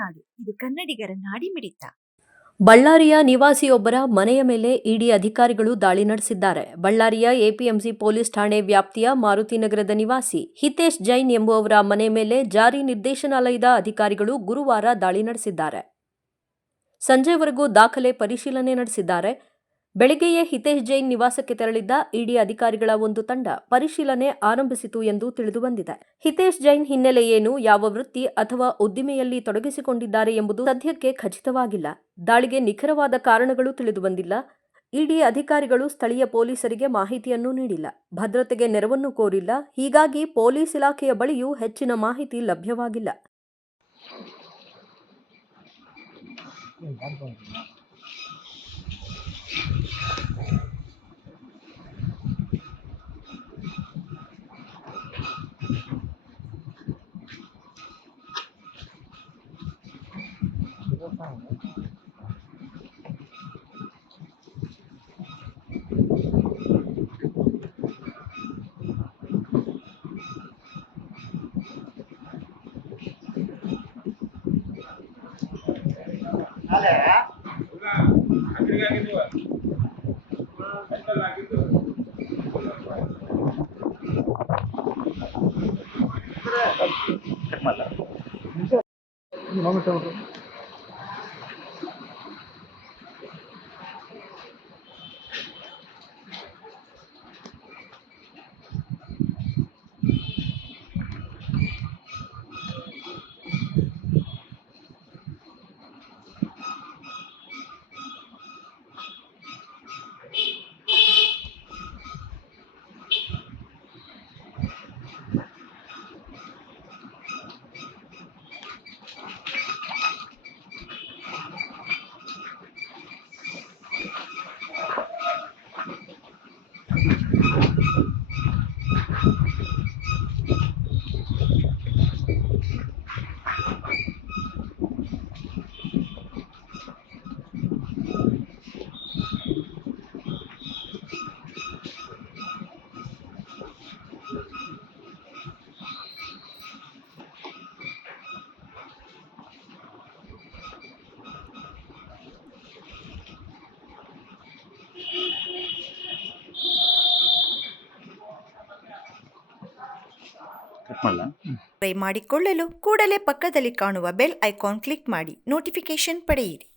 ನಾಡು, ಇದು ಕನ್ನಡಿಗರ ನಾಡಿಮಿಡಿತ. ಬಳ್ಳಾರಿಯ ನಿವಾಸಿಯೊಬ್ಬರ ಮನೆಯ ಮೇಲೆ ಇಡಿ ಅಧಿಕಾರಿಗಳು ದಾಳಿ ನಡೆಸಿದ್ದಾರೆ. ಬಳ್ಳಾರಿಯ ಎಪಿಎಂಸಿ ಪೊಲೀಸ್ ಠಾಣೆ ವ್ಯಾಪ್ತಿಯ ಮಾರುತಿನಗರದ ನಿವಾಸಿ ಹಿತೇಶ್ ಜೈನ್ ಎಂಬುವವರ ಮನೆ ಮೇಲೆ ಜಾರಿ ನಿರ್ದೇಶನಾಲಯದ ಅಧಿಕಾರಿಗಳು ಗುರುವಾರ ದಾಳಿ ನಡೆಸಿದ್ದಾರೆ. ಸಂಜೆವರೆಗೂ ದಾಖಲೆ ಪರಿಶೀಲನೆ ನಡೆಸಿದ್ದಾರೆ. ಬೆಳಗ್ಗೆಯೇ ಹಿತೇಶ್ ಜೈನ್ ನಿವಾಸಕ್ಕೆ ತೆರಳಿದ್ದ ಇಡಿ ಅಧಿಕಾರಿಗಳ ಒಂದು ತಂಡ ಪರಿಶೀಲನೆ ಆರಂಭಿಸಿತು ಎಂದು ತಿಳಿದುಬಂದಿದೆ. ಹಿತೇಶ್ ಜೈನ್ ಹಿನ್ನೆಲೆ ಏನು, ಯಾವ ವೃತ್ತಿ ಅಥವಾ ಉದ್ದಿಮೆಯಲ್ಲಿ ತೊಡಗಿಸಿಕೊಂಡಿದ್ದಾರೆ ಎಂಬುದು ಸದ್ಯಕ್ಕೆ ಖಚಿತವಾಗಿಲ್ಲ. ದಾಳಿಗೆ ನಿಖರವಾದ ಕಾರಣಗಳು ತಿಳಿದುಬಂದಿಲ್ಲ. ಇಡಿ ಅಧಿಕಾರಿಗಳು ಸ್ಥಳೀಯ ಪೊಲೀಸರಿಗೆ ಮಾಹಿತಿಯನ್ನು ನೀಡಿಲ್ಲ. ಭದ್ರತೆಗೆ ನೆರವನ್ನು ಕೋರಿಲ್ಲ. ಹೀಗಾಗಿ ಪೊಲೀಸ್ ಇಲಾಖೆಯ ಬಳಿಯೂ ಹೆಚ್ಚಿನ ಮಾಹಿತಿ ಲಭ್ಯವಾಗಿಲ್ಲ. ಮಾಡಿಕೊಳ್ಳಲು ಕೂಡಲೇ ಪಕ್ಕದಲ್ಲಿ ಕಾಣುವ ಬೆಲ್ ಐಕಾನ್ ಕ್ಲಿಕ್ ಮಾಡಿ ನೋಟಿಫಿಕೇಶನ್ ಪಡೆಯಿರಿ.